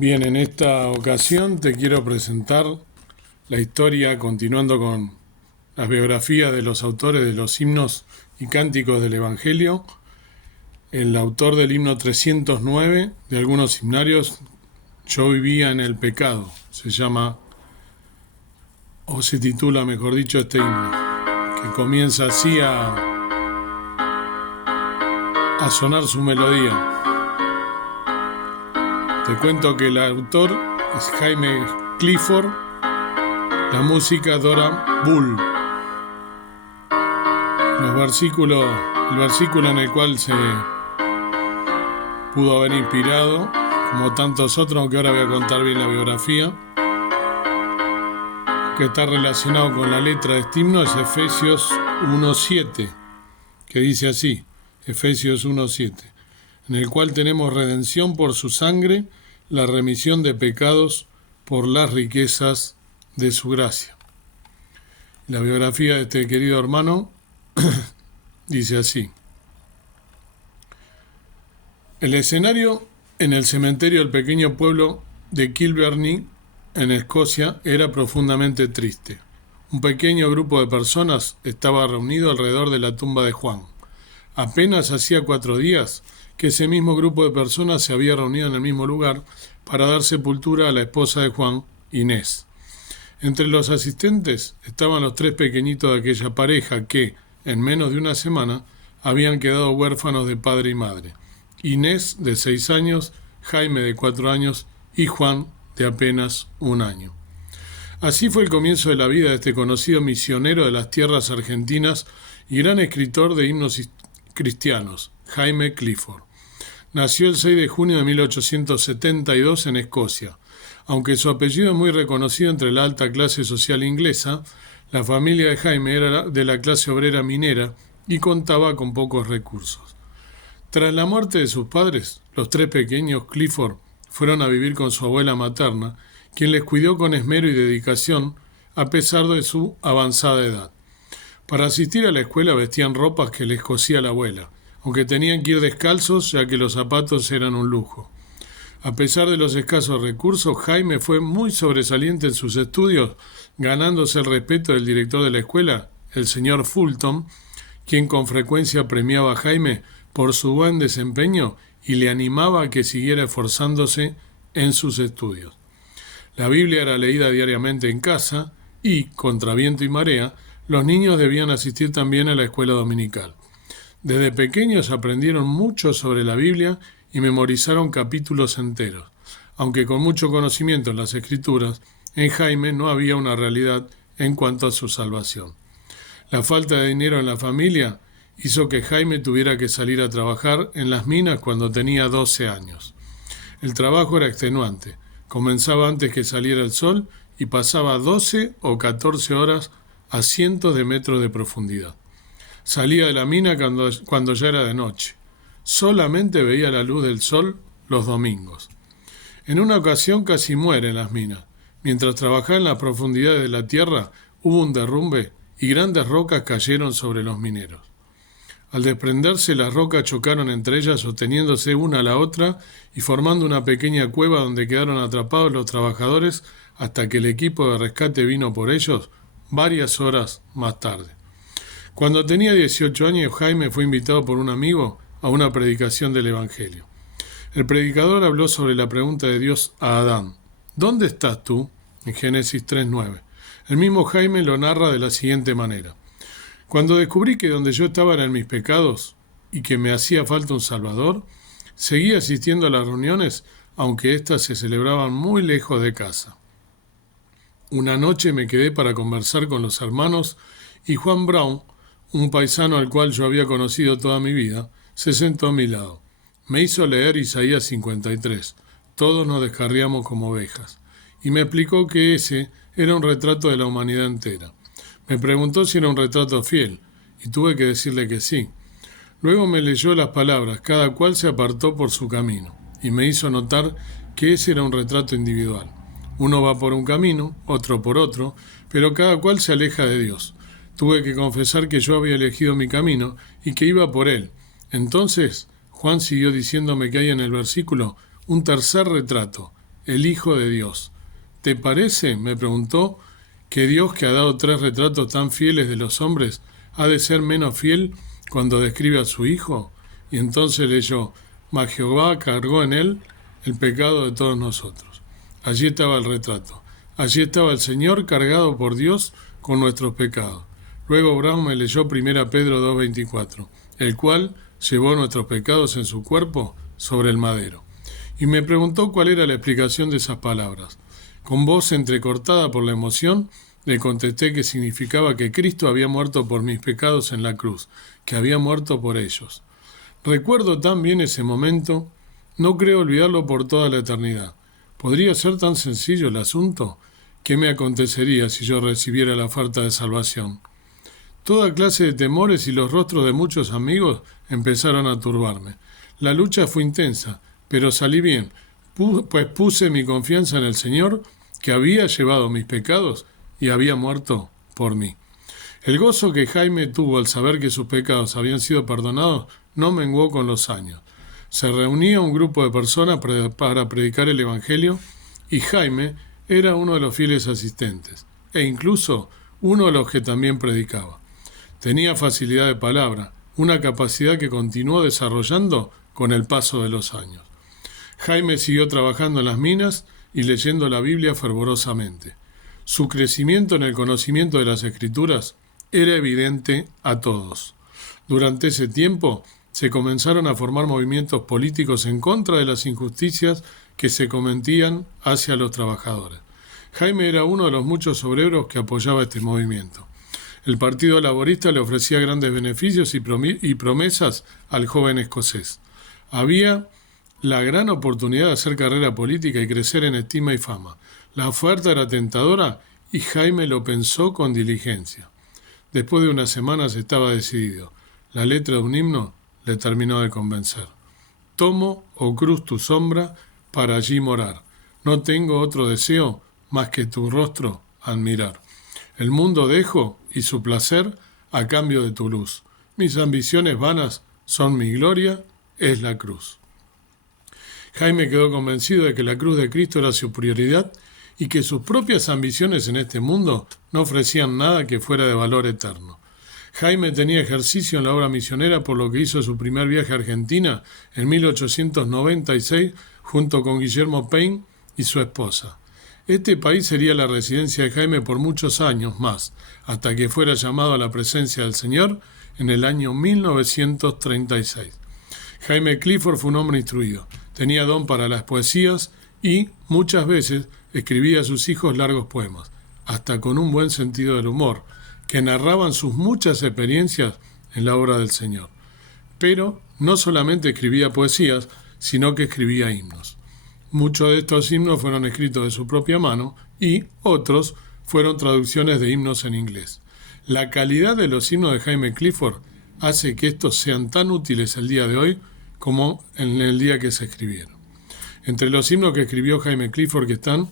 Bien, en esta ocasión te quiero presentar la historia, continuando con las biografías de los autores de los himnos y cánticos del Evangelio. El autor del himno 309 de algunos himnarios, Yo vivía en el pecado, se llama, o se titula, mejor dicho, este himno, que comienza así a sonar su melodía. Te cuento que el autor es Jaime Clifford, la música Dora Bull. El versículo en el cual se pudo haber inspirado, como tantos otros, aunque ahora voy a contar bien la biografía, que está relacionado con la letra de este himno, es Efesios 1:7, que dice así, Efesios 1:7, en el cual tenemos redención por su sangre, la remisión de pecados por las riquezas de su gracia. La biografía de este querido hermano dice así: el escenario en el cementerio del pequeño pueblo de Kilberney, en Escocia, era profundamente triste. Un pequeño grupo de personas estaba reunido alrededor de la tumba de Juan. Apenas hacía 4 días que ese mismo grupo de personas se había reunido en el mismo lugar para dar sepultura a la esposa de Juan, Inés. Entre los asistentes estaban los 3 pequeñitos de aquella pareja que, en menos de una semana, habían quedado huérfanos de padre y madre. Inés, de 6 años, Jaime, de 4 años, y Juan, de apenas 1 año. Así fue el comienzo de la vida de este conocido misionero de las tierras argentinas y gran escritor de himnos cristianos, Jaime Clifford. Nació el 6 de junio de 1872 en Escocia. Aunque su apellido es muy reconocido entre la alta clase social inglesa, la familia de Jaime era de la clase obrera minera y contaba con pocos recursos. Tras la muerte de sus padres, los 3 pequeños Clifford fueron a vivir con su abuela materna, quien les cuidó con esmero y dedicación a pesar de su avanzada edad. Para asistir a la escuela vestían ropas que les cosía la abuela, aunque tenían que ir descalzos ya que los zapatos eran un lujo. A pesar de los escasos recursos, Jaime fue muy sobresaliente en sus estudios, ganándose el respeto del director de la escuela, el señor Fulton, quien con frecuencia premiaba a Jaime por su buen desempeño y le animaba a que siguiera esforzándose en sus estudios. La Biblia era leída diariamente en casa y, contra viento y marea, los niños debían asistir también a la escuela dominical. Desde pequeños aprendieron mucho sobre la Biblia y memorizaron capítulos enteros. Aunque con mucho conocimiento en las Escrituras, en Jaime no había una realidad en cuanto a su salvación. La falta de dinero en la familia hizo que Jaime tuviera que salir a trabajar en las minas cuando tenía 12 años. El trabajo era extenuante. Comenzaba antes que saliera el sol y pasaba 12 o 14 horas a cientos de metros de profundidad. Salía de la mina cuando ya era de noche. Solamente veía la luz del sol los domingos. En una ocasión casi muere en las minas. Mientras trabajaba en las profundidades de la tierra, hubo un derrumbe y grandes rocas cayeron sobre los mineros. Al desprenderse, las rocas chocaron entre ellas, sosteniéndose una a la otra y formando una pequeña cueva donde quedaron atrapados los trabajadores hasta que el equipo de rescate vino por ellos varias horas más tarde. Cuando tenía 18 años, Jaime fue invitado por un amigo a una predicación del Evangelio. El predicador habló sobre la pregunta de Dios a Adán: ¿dónde estás tú? En Génesis 3:9. El mismo Jaime lo narra de la siguiente manera: cuando descubrí que donde yo estaba eran mis pecados y que me hacía falta un Salvador, seguí asistiendo a las reuniones, aunque éstas se celebraban muy lejos de casa. Una noche me quedé para conversar con los hermanos y Juan Brown, un paisano al cual yo había conocido toda mi vida, se sentó a mi lado. Me hizo leer Isaías 53. Todos nos descarriamos como ovejas. Y me explicó que ese era un retrato de la humanidad entera. Me preguntó si era un retrato fiel, y tuve que decirle que sí. Luego me leyó las palabras: cada cual se apartó por su camino, y me hizo notar que ese era un retrato individual. Uno va por un camino, otro por otro, pero cada cual se aleja de Dios. Tuve que confesar que yo había elegido mi camino y que iba por él. Entonces Juan siguió diciéndome que hay en el versículo un tercer retrato, el Hijo de Dios. ¿Te parece, me preguntó, que Dios, que ha dado 3 retratos tan fieles de los hombres, ha de ser menos fiel cuando describe a su Hijo? Y entonces leyó: mas Jehová cargó en él el pecado de todos nosotros. Allí estaba el retrato. Allí estaba el Señor cargado por Dios con nuestros pecados. Luego Brown me leyó 1 Pedro 2:24, el cual llevó nuestros pecados en su cuerpo sobre el madero. Y me preguntó cuál era la explicación de esas palabras. Con voz entrecortada por la emoción, le contesté que significaba que Cristo había muerto por mis pecados en la cruz, que había muerto por ellos. Recuerdo tan bien ese momento, no creo olvidarlo por toda la eternidad. ¿Podría ser tan sencillo el asunto? ¿Qué me acontecería si yo recibiera la oferta de salvación? Toda clase de temores y los rostros de muchos amigos empezaron a turbarme. La lucha fue intensa, pero salí bien, pues puse mi confianza en el Señor, que había llevado mis pecados y había muerto por mí. El gozo que Jaime tuvo al saber que sus pecados habían sido perdonados no menguó con los años. Se reunía un grupo de personas para predicar el Evangelio y Jaime era uno de los fieles asistentes, e incluso uno de los que también predicaba. Tenía facilidad de palabra, una capacidad que continuó desarrollando con el paso de los años. Jaime siguió trabajando en las minas y leyendo la Biblia fervorosamente. Su crecimiento en el conocimiento de las Escrituras era evidente a todos. Durante ese tiempo se comenzaron a formar movimientos políticos en contra de las injusticias que se cometían hacia los trabajadores. Jaime era uno de los muchos obreros que apoyaba este movimiento. El Partido Laborista le ofrecía grandes beneficios y promesas al joven escocés. Había la gran oportunidad de hacer carrera política y crecer en estima y fama. La oferta era tentadora y Jaime lo pensó con diligencia. Después de unas semanas estaba decidido. La letra de un himno le terminó de convencer. Tomo, oh cruz, tu sombra para allí morar. No tengo otro deseo más que tu rostro admirar. El mundo dejo y su placer a cambio de tu luz. Mis ambiciones vanas son mi gloria, es la cruz. Jaime quedó convencido de que la cruz de Cristo era su prioridad y que sus propias ambiciones en este mundo no ofrecían nada que fuera de valor eterno. Jaime tenía ejercicio en la obra misionera, por lo que hizo su primer viaje a Argentina en 1896 junto con Guillermo Paine y su esposa. Este país sería la residencia de Jaime por muchos años más, hasta que fuera llamado a la presencia del Señor en el año 1936. Jaime Clifford fue un hombre instruido, tenía don para las poesías y, muchas veces, escribía a sus hijos largos poemas, hasta con un buen sentido del humor, que narraban sus muchas experiencias en la obra del Señor. Pero no solamente escribía poesías, sino que escribía himnos. Muchos de estos himnos fueron escritos de su propia mano y otros fueron traducciones de himnos en inglés. La calidad de los himnos de Jaime Clifford hace que estos sean tan útiles el día de hoy como en el día que se escribieron. Entre los himnos que escribió Jaime Clifford que están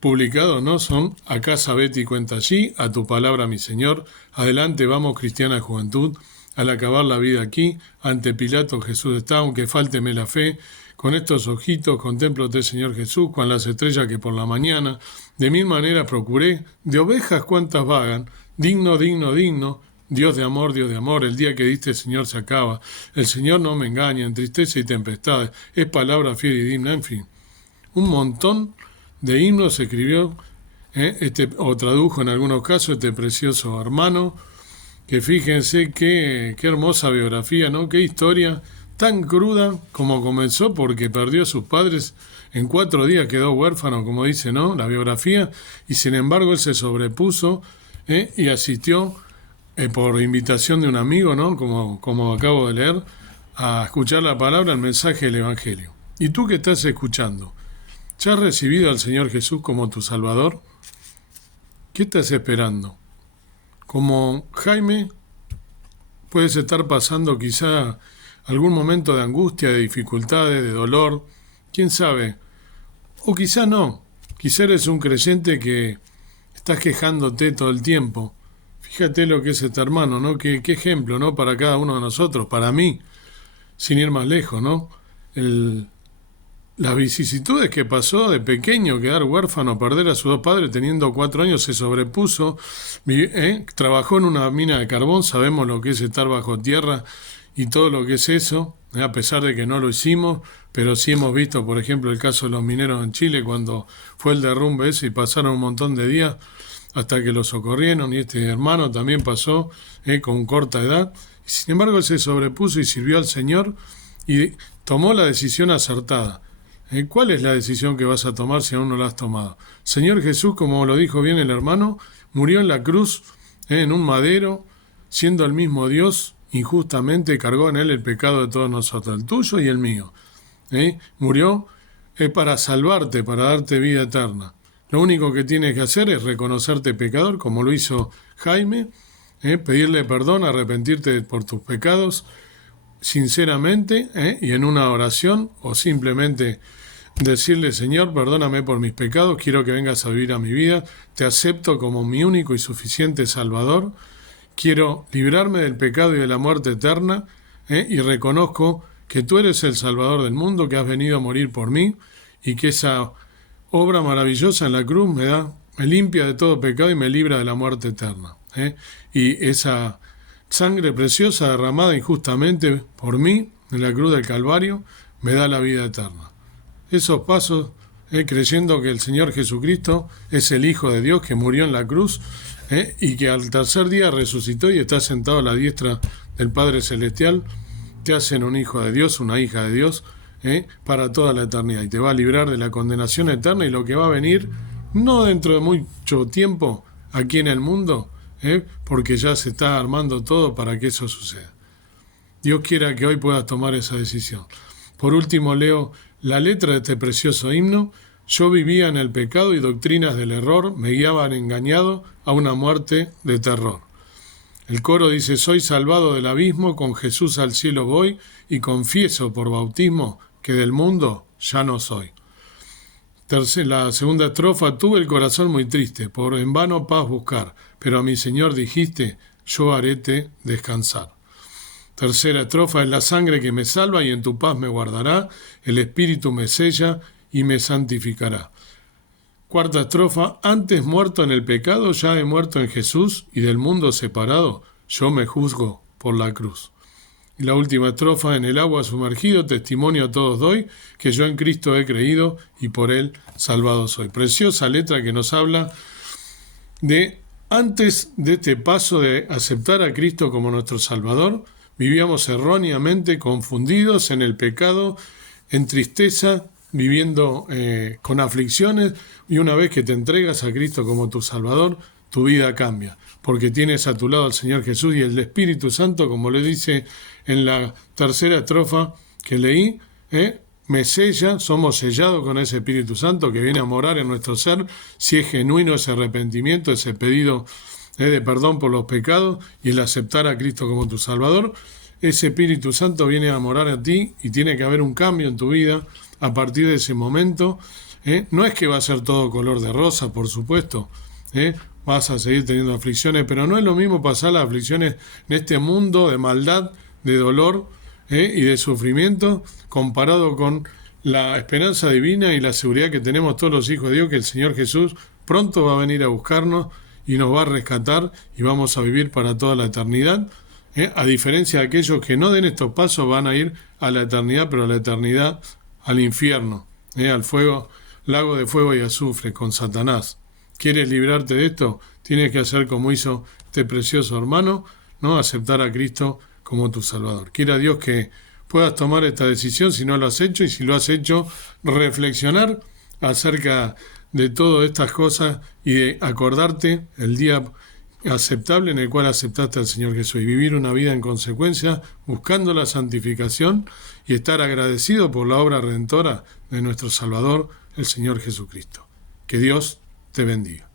publicados, ¿no?, son A casa Betty cuenta allí, A tu palabra mi Señor, Adelante vamos cristiana juventud, Al acabar la vida aquí, Ante Pilato Jesús está, Aunque fálteme la fe, Con estos ojitos contemplote Señor Jesús, Cuan las estrellas que por la mañana, De mil maneras procuré, De ovejas cuantas vagan, Digno, digno, digno, Dios de amor, el día que diste, Señor, se acaba. El Señor no me engaña, en tristeza y tempestades, es palabra fiel y digna, en fin. Un montón de himnos se escribió, o tradujo en algunos casos este precioso hermano, que fíjense qué hermosa biografía, ¿no? Qué historia tan cruda como comenzó, porque perdió a sus padres, en 4 días quedó huérfano, como dice, ¿no?, la biografía, y sin embargo él se sobrepuso y asistió por invitación de un amigo, ¿no?, como acabo de leer, a escuchar la palabra, el mensaje del Evangelio. ¿Y tú que estás escuchando? ¿Ya has recibido al Señor Jesús como tu Salvador? ¿Qué estás esperando? Como Jaime, puedes estar pasando quizá algún momento de angustia, de dificultades, de dolor, quién sabe, o quizá no, quizá eres un creyente que estás quejándote todo el tiempo. Fíjate lo que es este hermano, ¿no? Qué ejemplo, ¿no?, para cada uno de nosotros, para mí, sin ir más lejos, ¿no? las vicisitudes que pasó de pequeño, quedar huérfano, perder a sus dos padres teniendo 4 años, se sobrepuso, trabajó en una mina de carbón, sabemos lo que es estar bajo tierra y todo lo que es eso, a pesar de que no lo hicimos, pero sí hemos visto, por ejemplo, el caso de los mineros en Chile, cuando fue el derrumbe ese y pasaron un montón de días hasta que lo socorrieron, y este hermano también pasó con corta edad, y sin embargo él se sobrepuso y sirvió al Señor y tomó la decisión acertada. ¿Cuál es la decisión que vas a tomar si aún no la has tomado? Señor Jesús, como lo dijo bien el hermano, murió en la cruz, en un madero, siendo el mismo Dios, injustamente cargó en él el pecado de todos nosotros, el tuyo y el mío. Murió para salvarte, para darte vida eterna. Lo único que tienes que hacer es reconocerte pecador, como lo hizo Jaime, pedirle perdón, arrepentirte por tus pecados, sinceramente, y en una oración, o simplemente decirle: Señor, perdóname por mis pecados, quiero que vengas a vivir a mi vida, te acepto como mi único y suficiente Salvador, quiero librarme del pecado y de la muerte eterna, y reconozco que tú eres el Salvador del mundo, que has venido a morir por mí, y que esa obra maravillosa en la cruz me limpia de todo pecado y me libra de la muerte eterna. Y esa sangre preciosa derramada injustamente por mí en la cruz del Calvario me da la vida eterna. Esos pasos, creyendo que el Señor Jesucristo es el Hijo de Dios que murió en la cruz, y que al tercer día resucitó y está sentado a la diestra del Padre Celestial, te hacen un hijo de Dios, una hija de Dios, para toda la eternidad, y te va a librar de la condenación eterna y lo que va a venir, no dentro de mucho tiempo aquí en el mundo, porque ya se está armando todo para que eso suceda. Dios quiera que hoy puedas tomar esa decisión. Por último, leo la letra de este precioso himno. Yo vivía en el pecado y doctrinas del error me guiaban engañado a una muerte de terror. El coro dice: soy salvado del abismo, con Jesús al cielo voy, y confieso por bautismo que del mundo ya no soy. La segunda estrofa: tuve el corazón muy triste, por en vano paz buscar, pero a mi Señor dijiste, yo haréte descansar. Tercera estrofa: es la sangre que me salva y en tu paz me guardará, el Espíritu me sella y me santificará. Cuarta estrofa: antes muerto en el pecado, ya he muerto en Jesús, y del mundo separado, yo me juzgo por la cruz. Y la última estrofa: en el agua sumergido, testimonio a todos doy, que yo en Cristo he creído y por Él salvado soy. Preciosa letra que nos habla de, antes de este paso de aceptar a Cristo como nuestro Salvador, vivíamos erróneamente confundidos en el pecado, en tristeza, viviendo con aflicciones, y una vez que te entregas a Cristo como tu Salvador, tu vida cambia, porque tienes a tu lado al Señor Jesús y el Espíritu Santo, como le dice en la tercera estrofa que leí, me sella, somos sellados con ese Espíritu Santo que viene a morar en nuestro ser, si es genuino ese arrepentimiento, ese pedido de perdón por los pecados y el aceptar a Cristo como tu Salvador. Ese Espíritu Santo viene a morar a ti y tiene que haber un cambio en tu vida a partir de ese momento. No es que va a ser todo color de rosa, por supuesto, vas a seguir teniendo aflicciones, pero no es lo mismo pasar las aflicciones en este mundo de maldad, de dolor y de sufrimiento, comparado con la esperanza divina y la seguridad que tenemos todos los hijos de Dios, que el Señor Jesús pronto va a venir a buscarnos y nos va a rescatar y vamos a vivir para toda la eternidad. A diferencia de aquellos que no den estos pasos, van a ir a la eternidad, pero a la eternidad al infierno, al fuego, lago de fuego y azufre, con Satanás. ¿Quieres librarte de esto? Tienes que hacer como hizo este precioso hermano, ¿no? Aceptar a Cristo como tu Salvador. Quiera Dios que puedas tomar esta decisión si no lo has hecho, y si lo has hecho, reflexionar acerca de todas estas cosas y de acordarte el día aceptable en el cual aceptaste al Señor Jesús, y vivir una vida en consecuencia, buscando la santificación y estar agradecido por la obra redentora de nuestro Salvador, el Señor Jesucristo. Que Dios te bendiga.